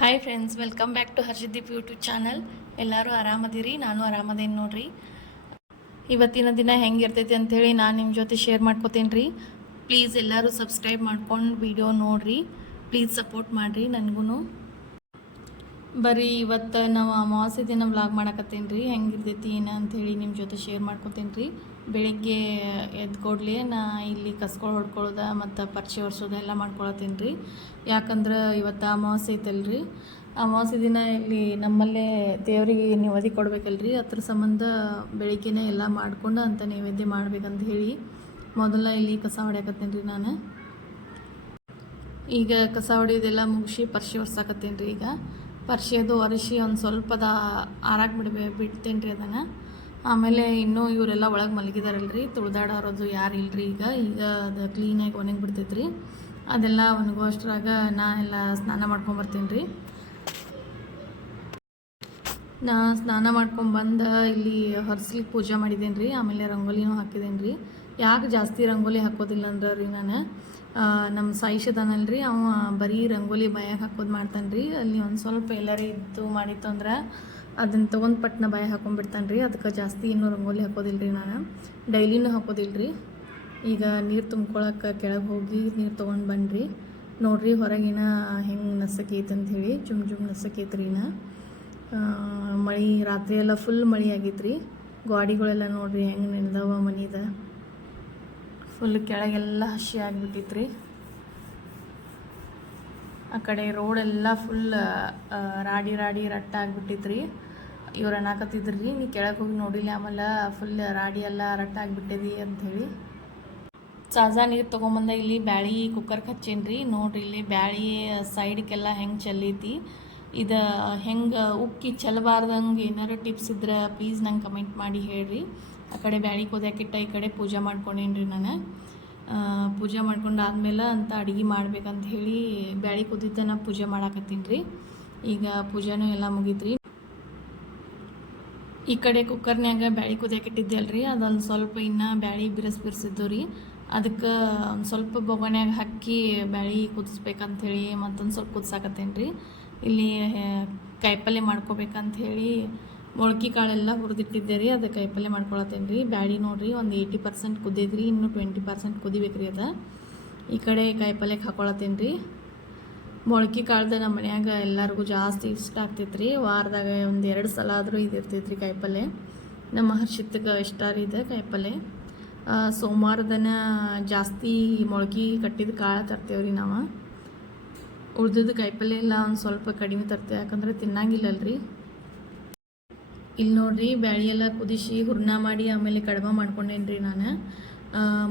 Hi friends welcome back to Harshadeep YouTube channel ಎಲ್ಲರೂ ಆರಾಮದಿರಿ? ನಾನು ಆರಾಮದೇನು ನೋಡ್ರಿ? ಇವತ್ತಿನ ದಿನ ಹೆಂಗಿರ್ತೈತಿ ಅಂಥೇಳಿ ನಾನು ನಿಮ್ಮ ಜೊತೆ ಶೇರ್ ಮಾಡ್ಕೋತೀನಿ ರೀ ಪ್ಲೀಸ್ ಎಲ್ಲರೂ ಸಬ್ಸ್ಕ್ರೈಬ್ ಮಾಡ್ಕೊಂಡು ವಿಡಿಯೋ ನೋಡಿರಿ. ಪ್ಲೀಸ್ ಸಪೋರ್ಟ್ ಮಾಡಿರಿ ನನಗೂ ಬರೀ ಇವತ್ತು ನಾವು ಅಮಾವಾಸ್ಯ ದಿನ ವ್ಲಾಗ್ ಮಾಡಕತ್ತೀನಿ ರೀ ಹೆಂಗಿರ್ತೈತಿ ಏನು ಅಂಥೇಳಿ ನಿಮ್ಮ ಜೊತೆ ಶೇರ್ ಮಾಡ್ಕೊತೀನಿ ರೀ ಬೆಳಿಗ್ಗೆ ಎದ್ದು ಕೂಡಲೇ ನಾ ಇಲ್ಲಿ ಕಸ್ಕೊಳ್ ಹೊಡ್ಕೊಳ್ಳೋದ ಮತ್ತು ಪರಿಚಯ ಒರ್ಸೋದ ಎಲ್ಲ ಮಾಡ್ಕೊಳತ್ತೀನಿ ರೀ ಯಾಕಂದ್ರೆ ಇವತ್ತು ಅಮಾವಾಸ್ಯೆ ಐತಲ್ರಿ. ಅಮಾವಾಸ್ಯೆ ದಿನ ಇಲ್ಲಿ ನಮ್ಮಲ್ಲೇ ದೇವರಿಗೆ ನಿವೇದಿ ಕೊಡ್ಬೇಕಲ್ರಿ. ಅದ್ರ ಸಂಬಂಧ ಬೆಳಿಗ್ಗೆನೇ ಎಲ್ಲ ಮಾಡ್ಕೊಂಡು ಅಂತ ನೈವೇದ್ಯ ಮಾಡ್ಬೇಕಂತ ಹೇಳಿ ಮೊದಲ ಇಲ್ಲಿ ಕಸ ಹೊಡ್ಯಾಕತ್ತೀನಿ ರೀ ನಾನು. ಈಗ ಕಸ ಹೊಡಿಯೋದೆಲ್ಲ ಮುಗಿಸಿ ಪರಿಚಯ ಒರ್ಸಾಕತ್ತೀನಿ ರೀ ಈಗ. ಪರ್ಶಿ ಅರಿಶಿ ಒಂದು ಸ್ವಲ್ಪದ ಆರಾಕ್ ಬಿಡ್ಬೇ ಬಿಡ್ತೇನೆ ರೀ ಅದನ್ನು. ಆಮೇಲೆ ಇನ್ನೂ ಇವರೆಲ್ಲ ಒಳಗೆ ಮಲಗಿದಾರಲ್ರಿ. ತುಳ್ದಾಡೋದು ಯಾರು ಇಲ್ಲರಿ ಈಗ. ಈಗ ಅದು ಕ್ಲೀನಾಗಿ ಒಣಗಿ ಬಿಡ್ತೈತ್ರಿ ಅದೆಲ್ಲ ಒಣಗೋ ಅಷ್ಟ್ರಾಗ ನಾ ಎಲ್ಲ ಸ್ನಾನ ಮಾಡ್ಕೊಂಬರ್ತೀನಿ ರೀ ನಾ ಸ್ನಾನ ಮಾಡ್ಕೊಂಬಂದು ಇಲ್ಲಿ ಹೊರ್ಸ್ಲಿಕ್ಕೆ ಪೂಜೆ ಮಾಡಿದ್ದೇನೆ ರೀ ಆಮೇಲೆ ರಂಗೋಲಿನೂ ಹಾಕಿದ್ದೇನೆ ರೀ ಯಾಕೆ ಜಾಸ್ತಿ ರಂಗೋಲಿ ಹಾಕೋದಿಲ್ಲ ಅಂದ್ರೆ ರೀ ನಾನು ನಮ್ಮ ನಮ್ಮ ರೀ ಅವ ಬರೀ ರಂಗೋಲಿ ಬಾಯಾಗ ಹಾಕೋದು ಮಾಡ್ತಾನೆ ರೀ ಅಲ್ಲಿ ಒಂದು ಸ್ವಲ್ಪ ಎಲ್ಲರ ಇದ್ದು ಮಾಡಿತ್ತು ಅಂದ್ರೆ ಅದನ್ನ ತೊಗೊಂಡು ಪಟ್ನ ಬಾಯ ಹಾಕೊಂಡ್ಬಿಡ್ತಾನೆ ರೀ ಅದಕ್ಕೆ ಜಾಸ್ತಿ ಇನ್ನೂ ರಂಗೋಲಿ ಹಾಕೋದಿಲ್ಲ ರೀ ನಾನು. ಡೈಲಿನೂ ಹಾಕೋದಿಲ್ಲ ರೀ ಈಗ ನೀರು ತುಂಬ್ಕೊಳಕ್ಕೆ ಕೆಳಗೆ ಹೋಗಿ ನೀರು ತೊಗೊಂಡು ಬನ್ನಿರಿ ನೋಡ್ರಿ ಹೊರಗಿನ ಹೆಂಗೆ ನಸಕೈತೆ ಅಂತ ಹೇಳಿ, ಜುಮ್ ಜುಮ್ ನಸಕೈತೆ ರೀ ನಾ ಮಳೆ ರಾತ್ರಿ ಎಲ್ಲ ಫುಲ್ ಮಳೆ ಆಗೈತೆ ರೀ ಗಾಡಿಗಳೆಲ್ಲ ನೋಡ್ರಿ ಹೆಂಗೆ ನೆನೆದವ ಮನಿದ. ಫುಲ್ ಕೆಳಗೆಲ್ಲ ಹಸಿ ಆಗಿಬಿಟ್ಟಿತ್ತು ರೀ ಆ ಕಡೆ ರೋಡೆಲ್ಲ ಫುಲ್ ರಾಡಿ ರಾಡಿ, ರಟ್ಟ ಆಗಿಬಿಟ್ಟಿತ್ತು ರೀ ಇವ್ರು ರೀ ನೀ ಕೆಳಗೆ ಹೋಗಿ ನೋಡಿಲ್ಲ, ಆಮೇಲೆ ಫುಲ್ ರಾಡಿ ಎಲ್ಲ ರಟ್ಟ ಅಂತ ಅಂಥೇಳಿ ಸಾಜಾ ನೀರು ತೊಗೊಂಬಂದ ಇಲ್ಲಿ ಬ್ಯಾಳಿ ಕುಕ್ಕರ್ಗೆ ಹಚ್ಚೀನಿ ರೀ ನೋಡ್ರಿ ಇಲ್ಲಿ ಬ್ಯಾಳಿ ಸೈಡ್ಗೆಲ್ಲ ಹೆಂಗೆ ಚೆಲ್ಲೈತಿ. ಇದು ಹೆಂಗೆ ಉಕ್ಕಿ ಚಲಬಾರ್ದಂಗೆ ಏನಾರು ಟಿಪ್ಸ್ ಇದ್ರೆ ಪ್ಲೀಸ್ ನಂಗೆ ಕಮೆಂಟ್ ಮಾಡಿ ಹೇಳ್ರಿ. ಆ ಕಡೆ ಬ್ಯಾಳಿ ಕೊದ್ಯಾಕಿಟ್ಟ ಈ ಕಡೆ ಪೂಜೆ ಮಾಡ್ಕೊಂಡೇನ್ರಿ ನಾನು. ಪೂಜೆ ಮಾಡ್ಕೊಂಡು ಆದ್ಮೇಲೆ ಅಂತ ಅಡುಗೆ ಮಾಡ್ಬೇಕಂತ ಹೇಳಿ ಬ್ಯಾಳಿ ಕುದಿದ್ದ ನಾ ಪೂಜೆ ಮಾಡಾಕತ್ತೀನಿ ರೀ ಈಗ ಪೂಜೆನೂ ಎಲ್ಲ ಮುಗೀತ್ರಿ. ಈ ಕಡೆ ಕುಕ್ಕರ್ನ್ಯಾಗ ಬ್ಯಾಳಿ ಕುದಿಯಾಕಿಟ್ಟಿದ್ದೆ ಅಲ್ರಿ ಅದೊಂದು ಸ್ವಲ್ಪ ಇನ್ನು ಬ್ಯಾಳಿ ಬಿರಸ್ ಬಿರ್ಸಿದ್ದು ರೀ. ಅದಕ್ಕೆ ಒಂದು ಸ್ವಲ್ಪ ಬೊಗಣ್ಯಾಗ ಹಾಕಿ ಬ್ಯಾಳಿ ಕುದಿಸ್ಬೇಕಂಥೇಳಿ ಮತ್ತೊಂದು ಸ್ವಲ್ಪ ಕುದಿಸಾಕತ್ತೇನೆ ರೀ ಇಲ್ಲಿ ಕಾಯಿಪಲ್ಯ ಮಾಡ್ಕೋಬೇಕಂತ ಹೇಳಿ ಮೊಳಕೆ ಕಾಳೆಲ್ಲ ಹುರಿದಿಟ್ಟಿದ್ದೆ ರೀ ಅದು ಕಾಯಿಪಲ್ಯ ಮಾಡ್ಕೊಳತ್ತೇನೆ ರೀ ಬ್ಯಾಡಿ ನೋಡಿರಿ, ಒಂದು ಏಯ್ಟಿ ಪರ್ಸೆಂಟ್ ಕುದಿದ್ರಿ ಇನ್ನೂ ಟ್ವೆಂಟಿ ಪರ್ಸೆಂಟ್ ಕುದಿಬೇಕು ರೀ ಅದು. ಈ ಕಡೆ ಕಾಯಿಪಲ್ಯಕ್ಕೆ ಹಾಕೊಳತ್ತೇನೆ ರೀ ಮೊಳಕೆ ಕಾಳ್ದ ನಮ್ಮ ಮನ್ಯಾಗ ಎಲ್ಲರಿಗೂ ಜಾಸ್ತಿ ಇಷ್ಟ ಆಗ್ತೈತೆ ರೀ ವಾರದಾಗ ಒಂದು ಎರಡು ಸಲ ಆದರೂ ಇದು ಇರ್ತೈತೆ ರೀ ಕಾಯಿಪಲ್ಯ ನಮ್ಮ ಹರ್ಷಿತ್ಗೆ ಇಷ್ಟ ರೀ ಇದು ಕಾಯಿಪಲ್ಯ ಸೋಮವಾರದನ ಜಾಸ್ತಿ ಮೊಳಕೆ ಕಟ್ಟಿದ ಕಾಳು ತರ್ತೇವೆ ರೀ ನಾವು. ಉಳ್ದಿದ್ದು ಕಾಯಿಪಲ್ಲೆ ಎಲ್ಲ ಒಂದು ಸ್ವಲ್ಪ ಕಡಿಮೆ ತರ್ತೇವೆ ಯಾಕಂದ್ರೆ ತಿನ್ನಂಗಿಲ್ಲಲ್ರಿ. ಇಲ್ಲಿ ನೋಡ್ರಿ ಬ್ಯಾಳಿ ಎಲ್ಲ ಕುದಿಸಿ ಹೂರ್ಣ ಮಾಡಿ ಆಮೇಲೆ ಕಡಿಮೆ ಮಾಡ್ಕೊಂಡೇನಿ ರೀ ನಾನು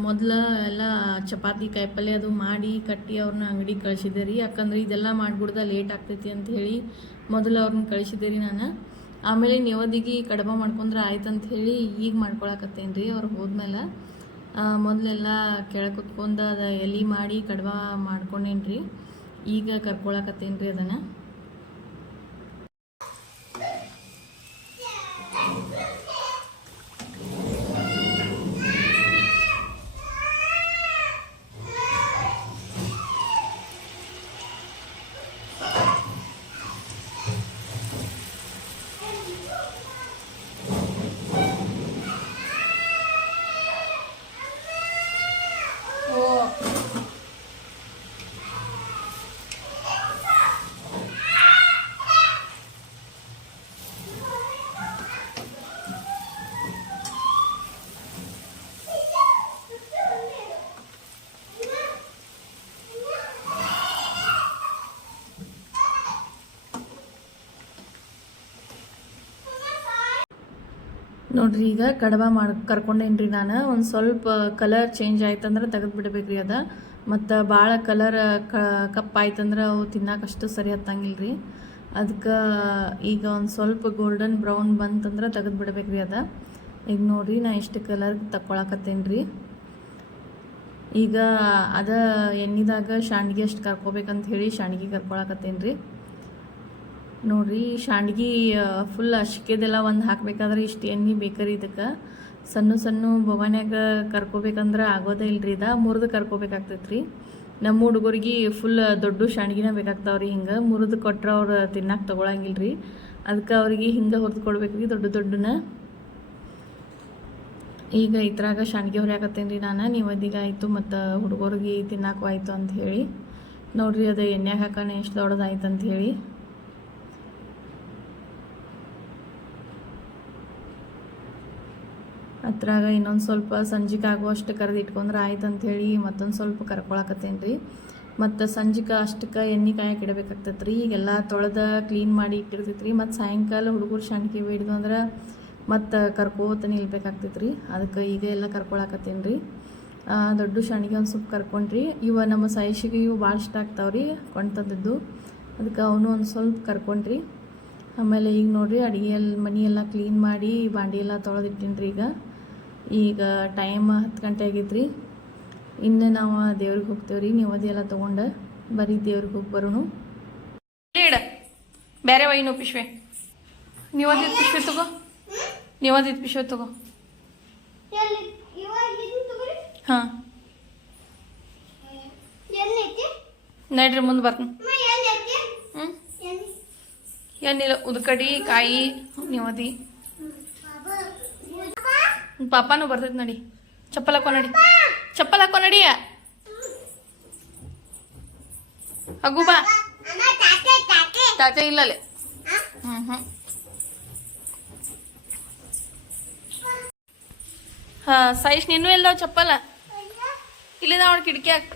ಮೊದಲ ಎಲ್ಲ ಚಪಾತಿ, ಕಾಯಿಪಲ್ಲೆ ಅದು ಮಾಡಿ ಕಟ್ಟಿ ಅವ್ರನ್ನ ಅಂಗಡಿಗೆ ಕಳಿಸಿದ್ದೆ ರೀ. ಯಾಕಂದ್ರೆ ಇದೆಲ್ಲ ಮಾಡಿಬಿಡ್ದ ಲೇಟ್ ಆಗ್ತೈತಿ ಅಂತ ಹೇಳಿ ಮೊದಲು ಅವ್ರನ್ನ ಕಳಿಸಿದ್ದೆ ರೀ ನಾನು. ಆಮೇಲೆ ನೆವದಿಗೆ ಕಡಿಮೆ ಮಾಡ್ಕೊಂಡ್ರೆ ಆಯ್ತು ಅಂತ ಹೇಳಿ ಈಗ ಮಾಡ್ಕೊಳಕತ್ತೇನೆ ರೀ ಅವ್ರು ಹೋದ್ಮೇಲೆ ಮೊದಲೆಲ್ಲ ಕೆಳಗೆ ಕುತ್ಕೊಂಡು ಅದು ಎಲೆ ಮಾಡಿ ಕಡಿಮೆ ಮಾಡ್ಕೊಂಡೇನಿ ರೀ ಈಗ ಕರ್ಕೊಳಕತ್ತೇನ್ರಿ ಅದನ್ನ? ನೋಡ್ರಿ, ಈಗ ಕಡಬ ಮಾಡಿ ಕರ್ಕೊಂಡೇನಿ ರೀ ನಾನು. ಒಂದು ಸ್ವಲ್ಪ ಕಲರ್ ಚೇಂಜ್ ಆಯ್ತಂದ್ರೆ ತೆಗೆದು ಬಿಡ್ಬೇಕ್ರಿ ಅದ. ಮತ್ತು ಭಾಳ ಕಲರ್ ಕಪ್ ಆಯ್ತಂದ್ರೆ ಅವು ತಿನ್ನಕ್ಕಷ್ಟು ಸರಿ ಹತ್ತಂಗಿಲ್ರಿ. ರೀ ಅದಕ್ಕೆ ಈಗ ಒಂದು ಸ್ವಲ್ಪ ಗೋಲ್ಡನ್ ಬ್ರೌನ್ ಬಂತಂದ್ರೆ ತೆಗೆದು ಬಿಡ್ಬೇಕ್ರಿ ಅದ. ಈಗ ನೋಡಿರಿ, ನಾ ಇಷ್ಟು ಕಲರ್ ತಕ್ಕೊಳಕತ್ತೇನೆ ರೀ ಈಗ ಅದ ಎಣ್ಣಿದಾಗ ಶಾಂಡ್ಗಿ ಅಷ್ಟು ಕರ್ಕೋಬೇಕಂತ ಹೇಳಿ ಶಾಂಡ್ಗಿ ಕರ್ಕೊಳಕತ್ತೇನೆ ರೀ ನೋಡ್ರಿ ಶಾಂಡ್ಗಿ ಫುಲ್ ಅಷ್ಕೆದೆಲ್ಲ ಒಂದು ಹಾಕ್ಬೇಕಾದ್ರೆ ಇಷ್ಟು ಎಣ್ಣೆ ಬೇಕರಿ ಇದಕ್ಕೆ. ಸಣ್ಣ ಸಣ್ಣ ಬೊಗನ್ಯಾಗ ಕರ್ಕೋಬೇಕಂದ್ರೆ ಆಗೋದೇ ಇಲ್ರಿ ಇದ. ಮುರಿದು ಕರ್ಕೋಬೇಕಾಗ್ತೈತೆ ರೀ ನಮ್ಮ ಹುಡುಗರಿಗೆ ಫುಲ್ ದೊಡ್ಡ ಶಾಣ್ಗಿನ ಬೇಕಾಗ್ತಾವ್ರಿ ಹಿಂಗೆ. ಮುರಿದು ಕೊಟ್ರೆ ಅವ್ರು ತಿನ್ನಕ್ಕೆ ತೊಗೊಳಂಗಿಲ್ಲ ರೀ ಅದಕ್ಕೆ ಅವ್ರಿಗೆ ಹಿಂಗೆ ಹೊರದು ಕೊಡ್ಬೇಕ್ರಿ ದೊಡ್ಡ ದೊಡ್ಡನ. ಈಗ ಇದ್ರಾಗ ಶಾಣ್ಗೆ ಹೊರ್ಯಾಕತ್ತೇನೆ ರೀ ನಾನು. ನೀವು ಅದೀಗ ಆಯಿತು ಮತ್ತು ಹುಡುಗರಿಗೆ ತಿನ್ನಕ್ಕೂ ಆಯಿತು ಅಂತ ಹೇಳಿ. ನೋಡ್ರಿ ಅದು ಎಣ್ಣೆಗೆ ಹಾಕೋಣ ಎಷ್ಟು ದೊಡ್ಡದಾಯ್ತು ಅಂತ ಹೇಳಿ. ಅದ್ರಾಗ ಇನ್ನೊಂದು ಸ್ವಲ್ಪ ಸಂಜಿಗೆ ಆಗುವಷ್ಟು ಕರೆದು ಇಟ್ಕೊಂಡ್ರೆ ಆಯ್ತು ಹೇಳಿ ಮತ್ತೊಂದು ಸ್ವಲ್ಪ ಕರ್ಕೊಳಕತ್ತೇನೆ ರೀ ಮತ್ತು ಸಂಜಿಗೆ ಅಷ್ಟಕ್ಕೆ ಎಣ್ಣೆ ಕಾಯಕ್ಕೆ ಇಡಬೇಕಾಗ್ತೈತೆ ರೀ ಈಗೆಲ್ಲ ತೊಳೆದ ಕ್ಲೀನ್ ಮಾಡಿ ಇಟ್ಟಿರ್ತೈತೆ ರೀ ಮತ್ತು ಸಾಯಂಕಾಲ ಹುಡುಗರು ಶಾಣ್ಕಿ ಬಿಡ್ದು ಅಂದ್ರೆ ಮತ್ತು ಕರ್ಕೋತ ನಿಲ್ಬೇಕಾಗ್ತೈತೆ ರೀ ಅದಕ್ಕೆ ಈಗ ಎಲ್ಲ ಕರ್ಕೊಳಕತ್ತೇನೆ ರೀ ದೊಡ್ಡ ಶಾಣಿಗೆ ಒಂದು ಸ್ವಲ್ಪ ಕರ್ಕೊಂಡ್ರಿ. ಇವ ನಮ್ಮ ಸಾಯಿಷಿಗೆ ಇವು ಭಾಳ ಇಷ್ಟ ಆಗ್ತಾವೆ ರೀ ಕೊಂಡು ತಂದಿದ್ದು ಅದಕ್ಕೆ ಅವನು ಒಂದು ಸ್ವಲ್ಪ ಕರ್ಕೊಂಡ್ರಿ. ಆಮೇಲೆ ಈಗ ನೋಡಿರಿ ಅಡುಗೆ ಎಲ್ಲ ಮನೆ ಎಲ್ಲ ಕ್ಲೀನ್ ಮಾಡಿ ಬಾಂಡಿ ಎಲ್ಲ ತೊಳೆದಿಟ್ಟಿನಿ ರೀ ಈಗ. ಈಗ ಟೈಮ್ ಹತ್ತು ಗಂಟೆ ಆಗೈತ್ರಿ. ಇನ್ನು ನಾವು ದೇವ್ರಿಗೆ ಹೋಗ್ತೇವೆ ರೀ. ನೀವು ಅದೆಲ್ಲ ತೊಗೊಂಡು ಬರೀ ದೇವ್ರಿಗೆ ಹೋಗಿ ಬರೋನು ಇಡ. ಬೇರೆ ವೈನು ಪಿಶ್ವೆ. ನೀವು ಅದಿದ್ದು ಪಿಶ್ವೆ ತಗೋ. ನೀವು ಅದಿದ್ದು ಪಿಶ್ವೆ ತಗೋ. ಹಾಂ. ನಡ್ರಿ ಮುಂದೆ ಬರ್ತೀನಿ ಹ್ಞೂ ಏನಿಲ್ಲ ಉದ್ಕಡಿ ಕಾಯಿ ನೀವದಿ ಪಾಪಾನು ಬರ್ತೈತೆ ನಡಿ. ಚಪ್ಪಲ್ ಹಾಕೋ ನಡಿ. ಚಪ್ಪಲ್ ಹಾಕೋ ನಡಿ. ಹಗು ಬಾ. ತಾತೆ ಇಲ್ಲಲೆ ಹ್ಞೂ ಹ್ಞೂ ಹಾಂ, ಸೈಶ್, ನಿನ್ನೂ ಎಲ್ಲೋ ಚಪ್ಪಲ? ಇಲ್ಲಿದ ಅವಳು ಕಿಟಕಿ ಹಾಕ್.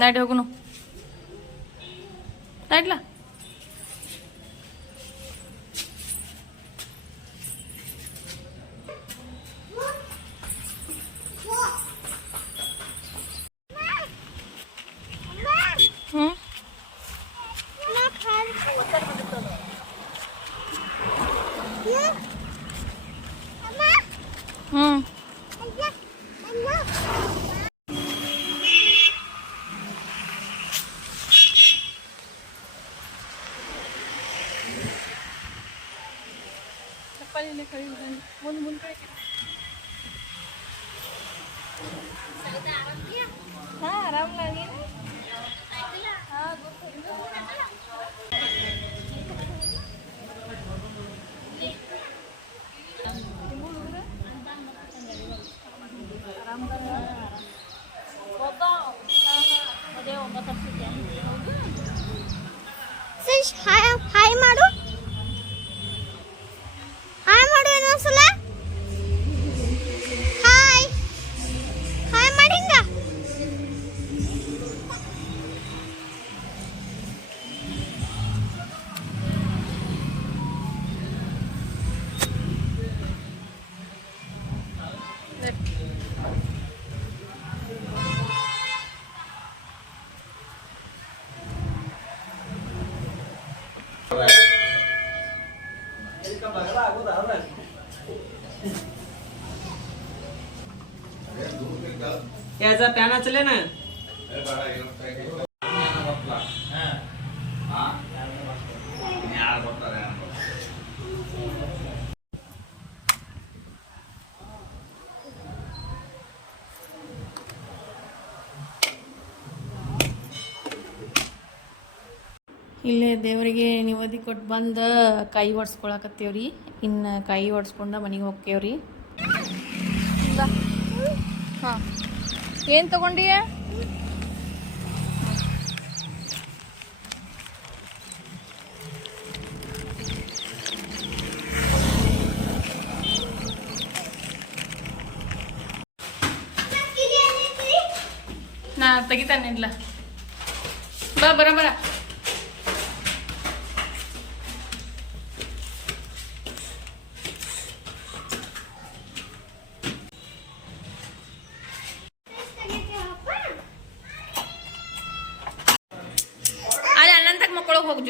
ನಡಿ ಹೋಗುನು ನಡ್ಲಾ ಹ್ಞೂ ಹ್ಞೂ ಚಪ್ಪಲಿ ಕೈ याचा पॅन चले ना? ಇಲ್ಲೇ ದೇವರಿಗೆ ನಿವದಿ ಕೊಟ್ಟು ಬಂದು ಕೈ ಒಡ್ಸ್ಕೊಳಕತ್ತೇವ್ರಿ. ಇನ್ನು ಕೈ ಒಡ್ಸ್ಕೊಂಡು ಮನೆಗೆ ಹೋಗ್ತೇವ್ರಿ. ಹಾಂ. ಏನು ತಗೊಂಡಿಯ ನಾ ತೆಗಿತಾನೆ ಇಲ್ಲ ಬಾ ಬರ ಬರ.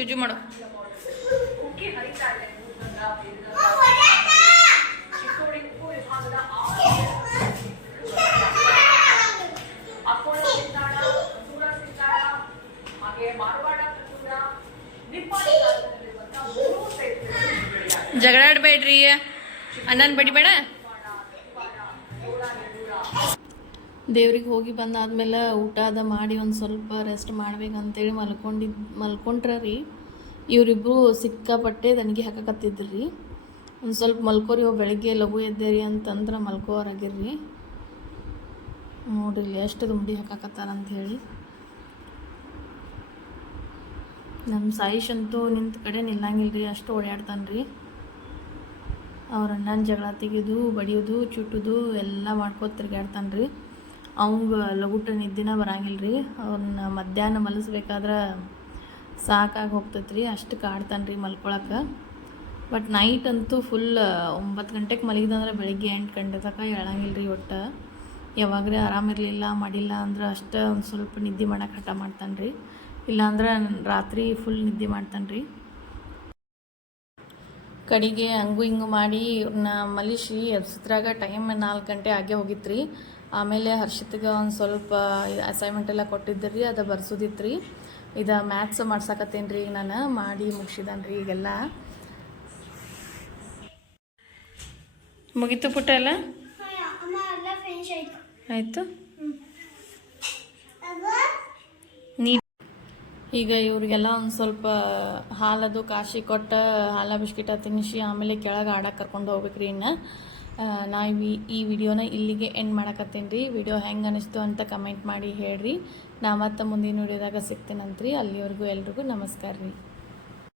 जुजू मड़ो। झगड़ा बैठ रही है। अनन बड़ी बड़ा है? ದೇವ್ರಿಗೆ ಹೋಗಿ ಬಂದಾದ್ಮೇಲೆ ಊಟ ಅದ ಮಾಡಿ ಒಂದು ಸ್ವಲ್ಪ ರೆಸ್ಟ್ ಮಾಡ್ಬೇಕಂತೇಳಿ ಮಲ್ಕೊಂಡಿದ್ದು ಮಲ್ಕೊಂಡ್ರ ರೀ ಇವರಿಬ್ಬರು ಸಿಕ್ಕಾಪಟ್ಟೆ ದನಿಗೆ ಹಾಕಕತ್ತಿದ್ರು. ರೀ ಒಂದು ಸ್ವಲ್ಪ ಮಲ್ಕೋರಿ ಹೋಗಿ ಬೆಳಗ್ಗೆ ಲಘು ಎದ್ದೇರಿ ಅಂತಂದ್ರೆ ಮಲ್ಕೋರಾಗಿರ್ರಿ ನೋಡಿರಿ ಎಷ್ಟು ದುಂಬಿ ಹಾಕಾಕತ್ತಾರ ಹೇಳಿ ನಮ್ಮ ಸಾಯಿಶ್ ಅಂತೂ ನಿಂತ ಕಡೆ ನಿಲ್ಲಂಗಿಲ್ಲ ರೀ ಅಷ್ಟು ಓಡಾಡ್ತಾನೆ ರೀ ಅವ್ರ ಅಣ್ಣನ ಜಗಳ ತೆಗೆದು, ಬಡಿಯೋದು, ಚುಟ್ಟೋದು ಎಲ್ಲ ಮಾಡ್ಕೋ ತಿರ್ಗಾಡ್ತಾನೆ ರೀ ಅವಂಗ ಲಗುಟ ನಿದ್ದಿನ ಬರಂಗಿಲ್ಲ ರೀ ಅವ್ರನ್ನ ಮಧ್ಯಾಹ್ನ ಮಲಸ್ಬೇಕಾದ್ರೆ ಸಾಕಾಗಿ ಹೋಗ್ತೈತೆ ರೀ ಅಷ್ಟು ಕಾಡ್ತಾನೆ ರೀ ಮಲ್ಕೊಳಕ್ಕೆ ಬಟ್ ನೈಟ್ ಅಂತೂ ಫುಲ್ ಒಂಬತ್ತು ಗಂಟೆಗೆ ಮಲಗಿದಂದ್ರೆ ಬೆಳಿಗ್ಗೆ ಎಂಟು ಗಂಟೆ ತನಕ ಹೇಳಂಗಿಲ್ಲ ರೀ ಒಟ್ಟು. ಯಾವಾಗ್ರಿ ಆರಾಮಿರಲಿಲ್ಲ ಮಾಡಿಲ್ಲ ಅಂದ್ರೆ ಅಷ್ಟು ಒಂದು ಸ್ವಲ್ಪ ನಿದ್ದೆ ಮಾಡೋಕೆ ಹಠ ಮಾಡ್ತಾನೆ ರೀ ಇಲ್ಲಾಂದ್ರೆ ರಾತ್ರಿ ಫುಲ್ ನಿದ್ದೆ ಮಾಡ್ತಾನೆ ರೀ ಕಡೆಗೆ ಹಂಗು ಹಿಂಗು ಮಾಡಿ ಇವ್ರನ್ನ ಮಲಿಸಿ ಎಬ್ಸಿದ್ರಾಗ ಟೈಮ್ ನಾಲ್ಕು ಗಂಟೆ ಆಗೇ ಹೋಗಿತ್ತು ರೀ ಆಮೇಲೆ ಹರ್ಷಿತ್ಗೆ ಒಂದು ಸ್ವಲ್ಪ ಅಸೈನ್ಮೆಂಟ್ ಎಲ್ಲ ಕೊಟ್ಟಿದ್ದೆ ರೀ ಅದು ಬರ್ಸೋದಿತ್ತು ರೀ ಇದು ಮ್ಯಾಥ್ಸ್ ಮಾಡ್ಸಕತ್ತೇನೆ ರೀ ನಾನು, ಮಾಡಿ ಮುಗಿಸಿದಾನೆ ರೀ ಈಗೆಲ್ಲ. ಮುಗಿತು ಪುಟ್ಟ ಎಲ್ಲ? ಆಯ್ತು. ಈಗ ಇವ್ರಿಗೆಲ್ಲ ಒಂದು ಸ್ವಲ್ಪ ಹಾಲದು ಕಾಶಿ ಕೊಟ್ಟು ಹಾಲ ಬಿಸ್ಕಿಟ ತಿನ್ನಿಸಿ ಆಮೇಲೆ ಕೆಳಗೆ ಆಡಕ್ಕೆ ಕರ್ಕೊಂಡು ಹೋಗ್ಬೇಕ್ರಿ ಇನ್ನು. ಆ, ನಾ ಈ ಈ ವಿಡಿಯೋನ ಇಲ್ಲಿಗೆ ಎಂಡ್ ಮಾಡಕತ್ತೇನೆ ರೀ. ವಿಡಿಯೋ ಹೆಂಗೆ ಅನಿಸ್ತು ಅಂತ ಕಮೆಂಟ್ ಮಾಡಿ ಹೇಳ್ರಿ. ನಾ ಮತ್ತೆ ಮುಂದಿನ ವಿಡಿಯೋದಾಗ ಸಿಗ್ತೇನಂತ್ರಿ. ಅಲ್ಲಿವರೆಗೂ ಎಲ್ರಿಗೂ ನಮಸ್ಕಾರ ರೀ.